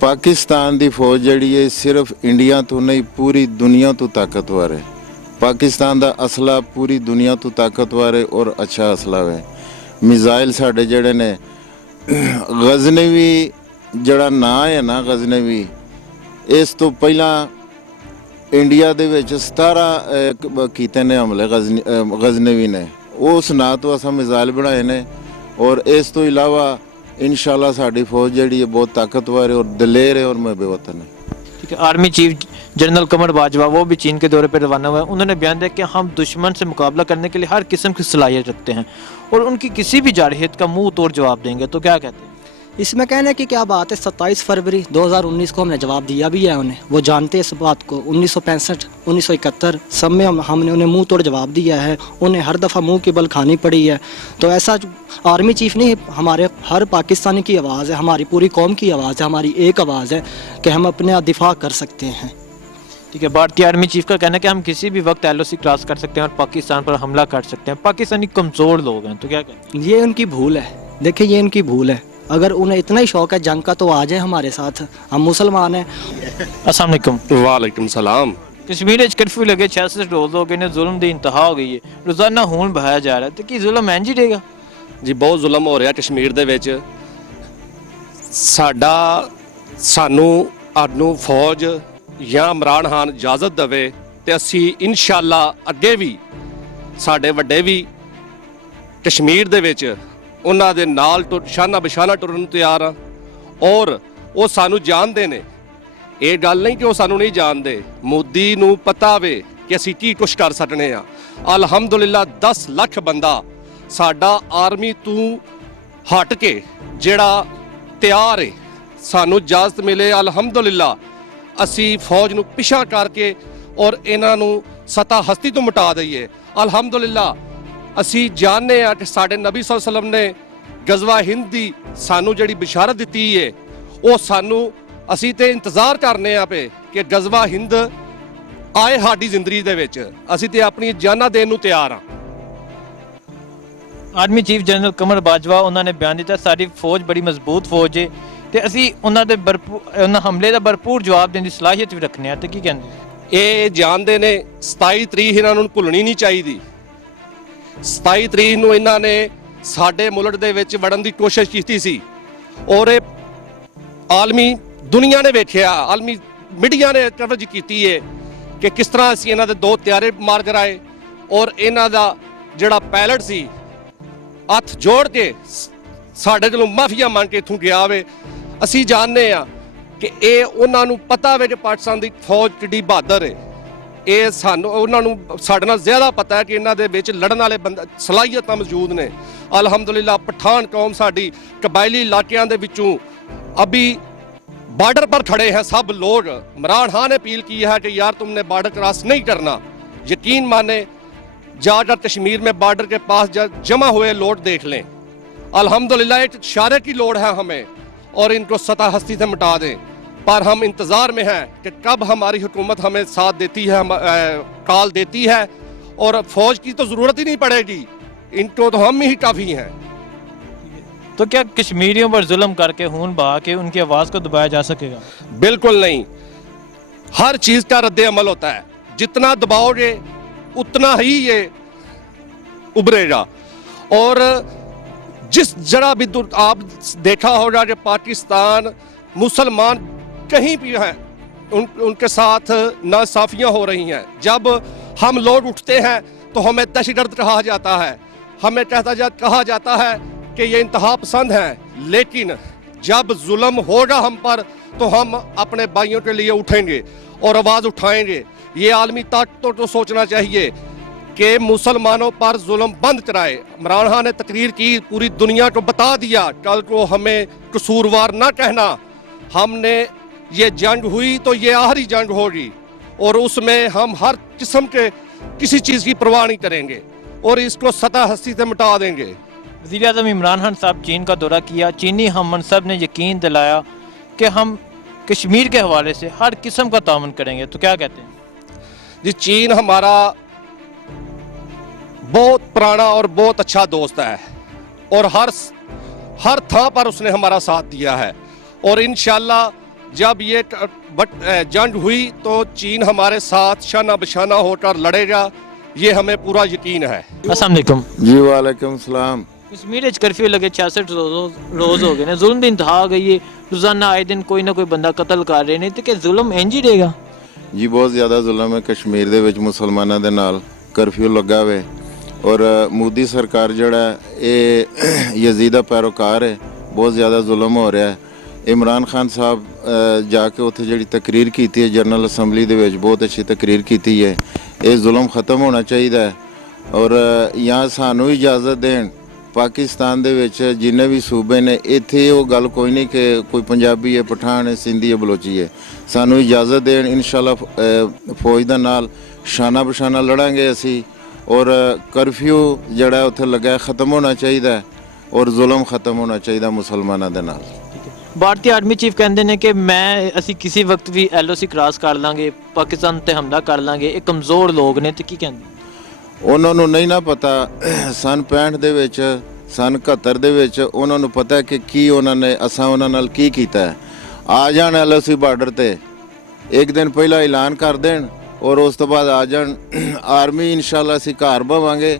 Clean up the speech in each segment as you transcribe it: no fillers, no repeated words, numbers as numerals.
ਪਾਕਿਸਤਾਨ ਦੀ ਫੌਜ ਜਿਹੜੀ ਹੈ ਸਿਰਫ ਇੰਡੀਆ ਤੋਂ ਨਹੀਂ ਪੂਰੀ ਦੁਨੀਆ ਤੋਂ ਤਾਕਤਵਰ ਹੈ। ਪਾਕਿਸਤਾਨ ਦਾ ਅਸਲਾ ਪੂਰੀ ਦੁਨੀਆ ਤੋਂ ਤਾਕਤਵਰ ਹੈ ਔਰ ਅੱਛਾ ਅਸਲਾ ਹੈ। ਮਿਜ਼ਾਈਲ ਸਾਡੇ ਜਿਹੜੇ ਨੇ ਗਜ਼ਨਵੀ ਜਿਹੜਾ ਨਾਂ ਹੈ ਨਾ ਗਜ਼ਨਵੀ, ਇਸ ਤੋਂ ਪਹਿਲਾਂ ਇੰਡੀਆ ਦੇ ਵਿੱਚ 17 ਕੀਤੇ ਨੇ ਹਮਲੇ ਗਜ਼ਨਵੀ ਨੇ, ਉਸ ਨਾਂ ਤੋਂ ਅਸਾਂ ਮਿਜ਼ਾਈਲ ਬਣਾਏ ਨੇ। ਔਰ ਇਸ ਤੋਂ ਇਲਾਵਾ इंशाल्लाह साड़ी फौज जी है बहुत ताकतवर है और दिलेर है और मैं बेवतन है। ठीक है। आर्मी चीफ जनरल कमर बाजवा वो भी चीन के दौरे पर रवाना हुए। उन्होंने बयान दिया कि हम दुश्मन से मुकाबला करने के लिए हर किस्म की सलाहियत रखते हैं और उनकी किसी भी जारहियत का मुंह तोड़ जवाब देंगे। तो क्या कहते हैं इसमें? कहने की क्या बात है, 27 फरवरी 2019 को हमने जवाब दिया भी है उन्हें, वो जानते हैं इस बात को। 1965 1971 सब में हमने उन्हें मुंह तोड़ जवाब दिया है, उन्हें हर दफ़ा मुंह की बल खानी पड़ी है। तो ऐसा आर्मी चीफ नहीं, हमारे हर पाकिस्तानी की आवाज़ है, हमारी पूरी कौम की आवाज़ है, हमारी एक आवाज़ है कि हम अपने दिफा कर सकते हैं। ठीक है। भारतीय आर्मी चीफ का कहना है कि हम किसी भी वक्त LOC क्रॉस कर सकते हैं और पाकिस्तान पर हमला कर सकते हैं। पाकिस्तानी कमज़ोर लोग हैं, तो क्या कहते हैं? ये उनकी भूल है। देखिए ये उनकी भूल है। अगर उन्हें इतना ही शौक है जंग का तो आ जाए हमारे साथ, हम मुसलमान हैं। अस्सलाम वालेकुम। वालेकुम सलाम। कश्मीर कर्फ्यू लगे 66 रोज़ हो गए ने, जुल्म की इंतहा हो गई है, रोज़ाना खून बहाया जा रहा है, तो की जुल्म इंज ही रहेगा जी? बहुत जुल्म हो रहा कश्मीर दे विच। सानू फौज या इमरान खान इजाजत देवे तो असी इंशाअल्लाह अगे भी साडे वड्डे भी कश्मीर दे विच उन्हां दे नाल शाना बशाना टुरन तैयार हाँ। और वो सानू जानते ने, ये गल नहीं कि वो सानू नहीं जानते। मोदी नू पता वे कि असी की कुछ कर सकने आ। अलहमदुलिल्लाह 10 लाख बंदा साडा आर्मी तू हट के जेड़ा तैयार है, सानू इजाजत मिले अलहमदुलिल्लाह असी फौज नू पिछा करके और इन्हां नू सता हस्ती तो मिटा दईए। अलहमदुलिल्लाह असी जानने आ कि साडे नबी सल्लल्लाहु अलैहि वसल्लम ने गज़वा हिंद दी सानू जड़ी बिशारत दिती है, वो सानू असी ते इंतज़ार करने आ पे कि गज़वा हिंद आए साडी जिंदगी दे विच, असी ते अपनी जाना देन नू तैयार हाँ। आर्मी चीफ जनरल कमर बाजवा उन्होंने बयान दिता साडी फौज बड़ी मजबूत फौज है ते असी उन्हां दे उन्हां हमले दा भरपूर जवाब देने दी सलाहियत भी रखने आ। ते की कहंदे ये जानते ने 27 तरीक इन्हां नू भुलनी नहीं चाहिए। 27 तरीक नू इन्हां ने साडे मुल्क दे विच वड़न दी कोशिश कीती सी और आलमी दुनिया ने वेखिया, आलमी मीडिया ने कवरेज कीती है कि किस तरह असीं इन्हां दे 2 त्यारे मार कराए और इन्हां दा जिहड़ा पैलट सी हत्थ जोड़ के साडे कोलों माफिया मंग के इत्थों गया वे। असीं जानने आ कि ये उन्हां नू पता वे कि पाकिस्तान दी फौज किड्डी बहादुर है। ये सानू उन्हां नू साडे नाल ज़्यादा पता है कि इन्हां दे विच लड़न वाले बंदे सलाहियतां मौजूद ने। अलहमदुलिल्लाह पठान कौम साडी कबायली इलाकिਆਂ ਦੇ ਵਿੱਚੋਂ अभी बॉर्डर पर खड़े हैं सब लोग। इमरान खान ने अपील की है कि यार तुमने बॉर्डर क्रॉस नहीं करना। यकीन माने जाकर कश्मीर में बॉर्डर के पास जमा हुए लोग देख लें। अल्हम्दुलिल्लाह एक इशारे की लोड़ है हमें और इनको सतह हस्ती से मिटा दें। पर हम इंतज़ार में हैं कि कब हमारी हुकूमत हमें साथ देती है, कॉल देती है और फौज की तो ज़रूरत ही नहीं पड़ेगी, इनको तो हम ही काफ़ी हैं। तो क्या कश्मीरियों पर जुल्म करके खून बहा के उनकी आवाज़ को दबाया जा सकेगा? बिल्कुल नहीं। हर चीज़ का रद्द अमल होता है, जितना दबाओगे उतना ही ये उभरेगा। और जिस जगह भी आप देखा होगा कि पाकिस्तान मुसलमान कहीं भी हैं उनके साथ नाइंसाफियाँ हो रही हैं। जब हम लोग उठते हैं तो हमें दहशतगर्द कहा जाता है, हमें कहा जाता है कि ये इंतहा पसंद हैं। लेकिन जब जुल्म होगा हम पर तो हम अपने भाइयों के लिए उठेंगे और आवाज़ उठाएंगे। ये आलमी ताकतों को सोचना चाहिए कि मुसलमानों पर जुल्म बंद कराए। इमरान खान ने तकरीर की, पूरी दुनिया को बता दिया, कल को हमें कसूरवार ना कहना। हमने ये जंग हुई तो ये आखिरी जंग होगी और उसमें हम हर किस्म के किसी चीज़ की परवाह नहीं करेंगे और इसको सतह हस्ती से मिटा देंगे। वज़ीर आज़म इमरान खान साहब चीन का दौरा किया। चीनी हम मनसब ने यकीन दिलाया कि हम कश्मीर के हवाले से हर किस्म का ताउन करेंगे। तो क्या कहते हैं जी? चीन हमारा बहुत पुराना और बहुत अच्छा दोस्त है और हर थां पर उसने हमारा साथ दिया है और इंशाअल्लाह जब ये जंग हुई तो चीन हमारे साथ शाना बशाना होकर लड़ेगा, ये हमें पूरा यकीन है। अस्सलाम वालेकुम। जी वालेकुम सलाम। कश्मीर कर्फ्यू लगे 66 रोज हो गए ने, जुल्म ਦੀ इंतहा आ गई है, रोजाना आए दिन कोई ना कोई बंदा कत्ल कर रहे ने, ਤੇ ਕਿ ਜ਼ੁਲਮ ਇੰਜ ਹੀ ਰਹੇਗਾ? ਜੀ ਬਹੁਤ ਜ਼ਿਆਦਾ ਜ਼ੁਲਮ ਹੈ ਕਸ਼ਮੀਰ ਦੇ ਵਿੱਚ ਮੁਸਲਮਾਨਾਂ ਦੇ ਨਾਲ। ਕਰਫਿਊ ਲੱਗਾ ਵੇ ਔਰ ਮੋਦੀ ਸਰਕਾਰ ਜਿਹੜਾ ਇਹ ਯਜ਼ੀਦ ਦਾ ਪੈਰੋਕਾਰ ਹੈ, ਬਹੁਤ ਜ਼ਿਆਦਾ ਜ਼ੁਲਮ ਹੋ ਰਿਹਾ ਹੈ। ਇਮਰਾਨ ਖਾਨ ਸਾਹਿਬ ਜਾ ਕੇ ਉੱਥੇ ਜਿਹੜੀ ਤਕਰੀਰ ਕੀਤੀ ਹੈ ਜਨਰਲ ਅਸੈਂਬਲੀ ਦੇ ਵਿੱਚ, ਬਹੁਤ ਅੱਛੀ ਤਕਰੀਰ ਕੀਤੀ ਹੈ। ਇਹ ਜ਼ੁਲਮ ਖਤਮ ਹੋਣਾ ਚਾਹੀਦਾ ਹੈ ਔਰ ਜਾਂ ਸਾਨੂੰ ਇਜਾਜ਼ਤ ਦੇਣ ਪਾਕਿਸਤਾਨ ਦੇ ਵਿੱਚ ਜਿੰਨੇ ਵੀ ਸੂਬੇ ਨੇ, ਇੱਥੇ ਉਹ ਗੱਲ ਕੋਈ ਨਹੀਂ ਕਿ ਕੋਈ ਪੰਜਾਬੀ ਹੈ, ਪਠਾਨ ਹੈ, ਸਿੰਧੀ ਹੈ, ਬਲੋਚੀ ਹੈ। ਸਾਨੂੰ ਇਜਾਜ਼ਤ ਦੇਣ, ਇਨਸ਼ਾਅੱਲਾ ਫੌਜ ਦੇ ਨਾਲ ਸ਼ਾਨਾ ਬਸ਼ਾਨਾ ਲੜਾਂਗੇ ਅਸੀਂ ਔਰ ਕਰਫਿਊ ਜਿਹੜਾ ਉੱਥੇ ਲੱਗਾ ਖਤਮ ਹੋਣਾ ਚਾਹੀਦਾ ਹੈ ਔਰ ਜ਼ੁਲਮ ਖਤਮ ਹੋਣਾ ਚਾਹੀਦਾ ਮੁਸਲਮਾਨਾਂ ਦੇ ਨਾਲ। ਭਾਰਤੀ ਆਰਮੀ ਚੀਫ ਕਹਿੰਦੇ ਨੇ ਕਿ ਅਸੀਂ ਕਿਸੇ ਵਕਤ ਵੀ LOC ਕ੍ਰਾਸ ਕਰ ਲਾਂਗੇ, ਪਾਕਿਸਤਾਨ ਤੇ ਹਮਲਾ ਕਰ ਲਾਂਗੇ, ਇਹ ਕਮਜ਼ੋਰ ਲੋਕ ਨੇ, ਤੇ ਕੀ ਕਹਿੰਦੇ? ਉਹਨਾਂ ਨੂੰ ਨਹੀਂ ਨਾ ਪਤਾ, ਸਨ 65 ਦੇ ਵਿੱਚ, ਸਨ 71 ਦੇ ਵਿੱਚ ਉਹਨਾਂ ਨੂੰ ਪਤਾ ਕਿ ਕੀ ਉਹਨਾਂ ਨੇ ਅਸਾਂ ਉਹਨਾਂ ਨਾਲ ਕੀ ਕੀਤਾ ਹੈ। ਆ ਜਾਣ LOC ਬਾਰਡਰ ਤੇ ਇੱਕ ਦਿਨ ਪਹਿਲਾਂ ਐਲਾਨ ਕਰ ਦੇਣ ਔਰ ਉਸ ਤੋਂ ਬਾਅਦ ਆ ਜਾਣ ਆਰਮੀ, ਇਨਸ਼ਾਅੱਲਾ ਅਸੀਂ ਘਰ ਬਵਾਂਗੇ।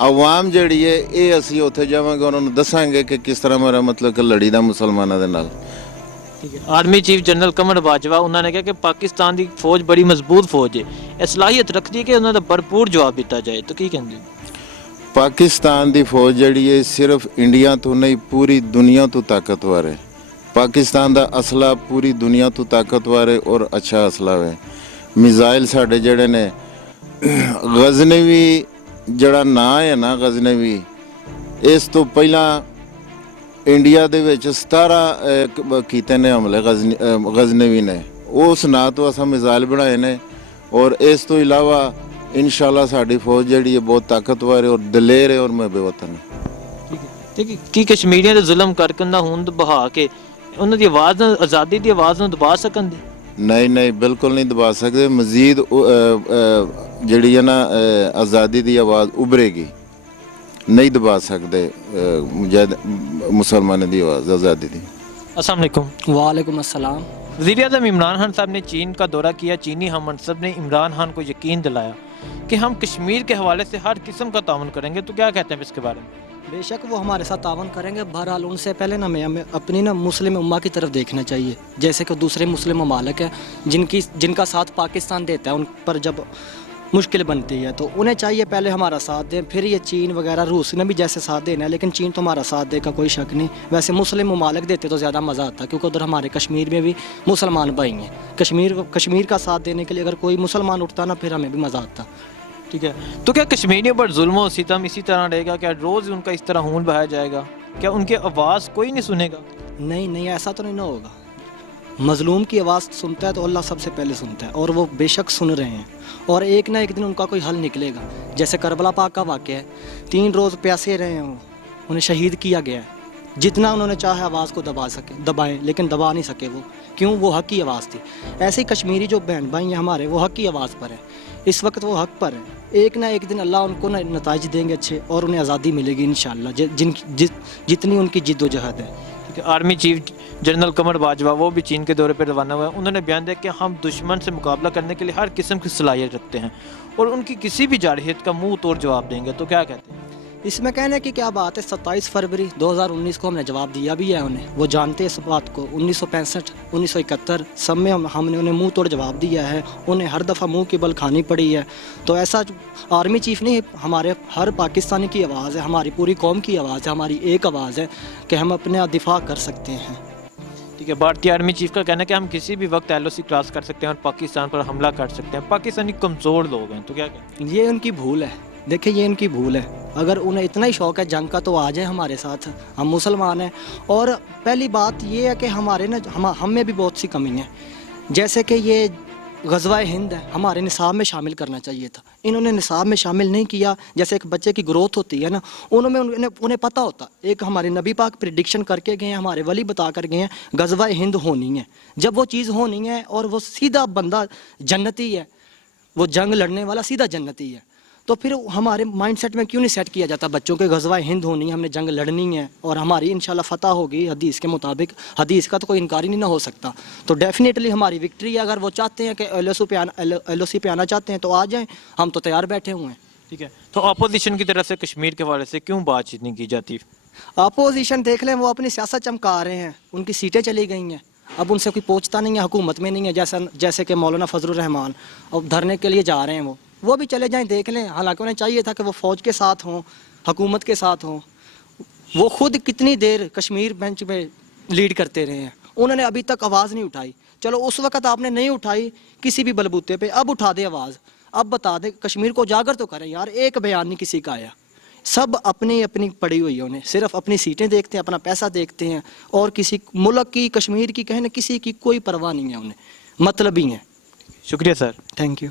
ਆਵਾਮ ਜਿਹੜੀ ਹੈ ਇਹ ਅਸੀਂ ਉੱਥੇ ਜਾਵਾਂਗੇ, ਉਹਨਾਂ ਨੂੰ ਦੱਸਾਂਗੇ ਕਿ ਕਿਸ ਤਰ੍ਹਾਂ ਮੇਰਾ ਮਤਲਬ ਕਿ ਲੜੀ ਦਾ ਮੁਸਲਮਾਨਾਂ ਦੇ ਨਾਲ। ਠੀਕ ਹੈ। ਆਰਮੀ ਚੀਫ ਜਨਰਲ ਕਮਰ ਬਾਜਵਾ ਉਹਨਾਂ ਨੇ ਕਿਹਾ ਕਿ ਪਾਕਿਸਤਾਨ ਦੀ ਫੌਜ ਬੜੀ ਮਜ਼ਬੂਤ ਫੌਜ ਹੈ, ਇਹ ਸਲਾਹੀਅਤ ਰੱਖਦੀ ਹੈ ਕਿ ਉਹਨਾਂ ਦਾ ਭਰਪੂਰ ਜਵਾਬ ਦਿੱਤਾ ਜਾਏ, ਤਾਂ ਕੀ ਕਹਿੰਦੇ? ਪਾਕਿਸਤਾਨ ਦੀ ਫੌਜ ਜਿਹੜੀ ਹੈ ਸਿਰਫ ਇੰਡੀਆ ਤੋਂ ਨਹੀਂ ਪੂਰੀ ਦੁਨੀਆ ਤੋਂ ਤਾਕਤਵਰ ਹੈ। ਪਾਕਿਸਤਾਨ ਦਾ ਅਸਲਾ ਪੂਰੀ ਦੁਨੀਆ ਤੋਂ ਤਾਕਤਵਰ ਹੈ ਔਰ ਅੱਛਾ ਅਸਲਾ ਹੈ। ਮਿਜ਼ਾਈਲ ਸਾਡੇ ਜਿਹੜੇ ਨੇ, ਗਜ਼ਨਵੀ ਜਿਹੜਾ ਨਾਂ ਹੈ ਨਾ, ਗਜ਼ਨਵੀ, ਇਸ ਤੋਂ ਪਹਿਲਾਂ ਇੰਡੀਆ ਦੇ ਵਿੱਚ 17 ਕੀਤੇ ਨੇ ਹਮਲੇ ਗਜ਼ਨਵੀ ਨੇ। ਉਸ ਨਾਂ ਤੋਂ ਅਸਾਂ ਮਿਜ਼ਾਈਲ ਬਣਾਏ ਨੇ ਔਰ ਇਸ ਤੋਂ ਇਲਾਵਾ ਇਨਸ਼ਾਅੱਲਾ ਸਾਡੀ ਫੌਜ ਜਿਹੜੀ ਹੈ ਬਹੁਤ ਤਾਕਤਵਰ ਹੈ ਔਰ ਦਲੇਰ ਹੈ ਔਰ ਮੁਹੱਬੇ ਵਤਨ ਹੈ। ਠੀਕ ਹੈ। ਕੀ ਕਸ਼ਮੀਰੀਆਂ ਦੇ ਜ਼ੁਲਮ ਕਰਕੇ ਦਾ ਹੋਂਦ ਬਹਾ ਕੇ ਉਹਨਾਂ ਦੀ ਆਵਾਜ਼ ਨੂੰ, ਆਜ਼ਾਦੀ ਦੀ ਆਵਾਜ਼ ਨੂੰ ਦਬਾ ਸਕਣਗੇ? ਨਹੀਂ ਨਹੀਂ, ਬਿਲਕੁਲ ਨਹੀਂ ਦਬਾ ਸਕਦੇ। ਮਜ਼ੀਦ ਜਿਹੜੀ ਹੈ ਨਾ ਆਜ਼ਾਦੀ ਦੀ ਆਵਾਜ਼ ਉਭਰੇਗੀ, ਨਹੀਂ ਦਬਾ ਸਕਦੇ ਮੁਸਲਮਾਨਾਂ ਦੀ ਆਵਾਜ਼ आज़ादी दी। अस्सलाम वालेकुम। वालेकुम अस्सलाम। वज़ीर आज़म इमरान खान साहब ने चीन का दौरा किया। चीनी हम मनसब ने इमरान खान को यकीन दिलाया कि हम कश्मीर के हवाले से हर किस्म का ताउन करेंगे, तो क्या कहते हैं इसके बारे में? बेशक वो हमारे साथ तावन करेंगे। बहरहाल उनसे पहले ना हमें अपनी ना मुस्लिम उम्मा की तरफ देखना चाहिए। जैसे कि दूसरे मुस्लिम ममालिक हैं जिनका साथ पाकिस्तान देता है, उन पर जब मुश्किल बनती है तो उन्हें चाहिए पहले हमारा साथ दें, फिर ये चीन वगैरह रूस ने भी जैसे साथ देना है, लेकिन चीन तो हमारा साथ देगा कोई शक नहीं। वैसे मुस्लिम ममालिक देते तो ज़्यादा मज़ा आता, क्योंकि उधर हमारे कश्मीर में भी मुसलमान भाई हैं। कश्मीर का साथ देने के लिए अगर कोई मुसलमान उठता ना, फिर हमें भी मज़ा आता। ठीक है। तो क्या कश्मीरियों पर जुल्म और सितम इसी तरह रहेगा? क्या रोज़ उनका इस तरह खून बहाया जाएगा? क्या उनकी आवाज़ कोई नहीं सुनेगा? नहीं, ऐसा तो नहीं ना होगा। मज़लूम की आवाज़ सुनता है तो अल्लाह सबसे पहले सुनता है, और वो बेशक सुन रहे हैं, और एक ना एक दिन उनका कोई हल निकलेगा। जैसे करबला पाक का वाक़या है, 3 रोज़ प्यासे रहे हैं, उन्हें शहीद किया गया है। जितना उन्होंने चाहे आवाज़ को दबाएं, लेकिन दबा नहीं सके वो, क्यों? वो हक़ की आवाज़ थी। ऐसे ही कश्मीरी जो बहन भाई हैं हमारे, वो हक़ की आवाज़ पर है, इस वक्त वो हक़ पर है। एक ना एक दिन अल्लाह उनको ना नताइज देंगे अच्छे, और उन्हें आज़ादी मिलेगी इंशाअल्लाह, जितनी उनकी जिद्दोजहद है। आर्मी चीफ जनरल कमर बाजवा वो भी चीन के दौरे पर रवाना हुए। उन्होंने बयान दिया कि हम दुश्मन से मुकाबला करने के लिए हर किस्म की सलाहियत रखते हैं और उनकी किसी भी जारहियत का मुंह तोड़ जवाब देंगे, तो क्या कहते हैं? इसमें कहने की क्या बात है। 27 फरवरी 2019 को हमने जवाब दिया भी है उन्हें, वो जानते हैं इस बात को। 1965 1971 सब में हमने उन्हें मुंह तोड़ जवाब दिया है। उन्हें हर दफ़ा मुंह की बल खानी पड़ी है। तो ऐसा आर्मी चीफ नहीं, हमारे हर पाकिस्तानी की आवाज़ है, हमारी पूरी कौम की आवाज़ है, हमारी एक आवाज़ है कि हम अपने दिफा कर सकते हैं। ठीक है। भारतीय आर्मी चीफ का कहना है कि हम किसी भी वक्त LOC क्रॉस कर सकते हैं और पाकिस्तान पर हमला कर सकते हैं। पाकिस्तानी कमज़ोर लोग हैं, तो क्या कहते हैं? ये उनकी भूल है। देखिए, ये इनकी भूल है। अगर उन्हें इतना ही शौक़ है जंग का तो आ जाए हमारे साथ, हम मुसलमान हैं। और पहली बात ये है कि हमारे ना हम में भी बहुत सी कमी है। जैसे कि ये ग़ज़वा-ए हिंद है, हमारे निसाब में शामिल करना चाहिए था, इन्होंने निसाब में शामिल नहीं किया। जैसे एक बच्चे की ग्रोथ होती है ना, उन्हें पता होता। एक हमारे नबी पाक प्रिडिक्शन करके गए हैं, हमारे वली बता कर गए हैं ग़ज़वा-ए हिंद होनी है। जब वो चीज़ होनी है और वो सीधा बंदा जन्नती है, वो जंग लड़ने वाला सीधा जन्नती है, तो फिर हमारे माइंड सेट में क्यों नहीं सेट किया जाता बच्चों के गज़वा हिंद होनी है, हमने जंग लड़नी है और हमारी इंशाल्लाह फतह होगी हदीस के मुताबिक। हदीस का तो कोई इनकार ही नहीं ना हो सकता। तो डेफिनेटली हमारी विक्ट्री है। अगर वो चाहते हैं कि LOC पे आना चाहते हैं तो आ जाएं, हम तो तैयार बैठे हुए हैं। ठीक है, तो अपोजिशन की तरफ से कश्मीर के हवाले से क्यों बातचीत नहीं की जाती? अपोजिशन देख लें, वो अपनी सियासत चमका रहे हैं, उनकी सीटें चली गई हैं, अब उनसे कोई पहुंचता नहीं है, हुकूमत में नहीं है। जैसे कि मौलाना फजलुर रहमान अब धरने के लिए जा रहे हैं, वो भी चले जाएं, देख लें। हालांकि उन्हें चाहिए था कि वो फ़ौज के साथ हों, हुकूमत के साथ हों। वो खुद कितनी देर कश्मीर बेंच में लीड करते रहे हैं, उन्होंने अभी तक आवाज़ नहीं उठाई। चलो उस वक्त आपने नहीं उठाई किसी भी बलबूते पे, अब उठा दे आवाज़, अब बता दे, कश्मीर को उजागर तो करें यार। एक बयान नहीं किसी का आया, सब अपनी अपनी पड़ी हुई है, उन्हें सिर्फ अपनी सीटें देखते हैं, अपना पैसा देखते हैं, और किसी मुल्क की, कश्मीर की, कहने किसी की कोई परवाह नहीं है, उन्हें मतलब ही है। शुक्रिया सर। Thank you.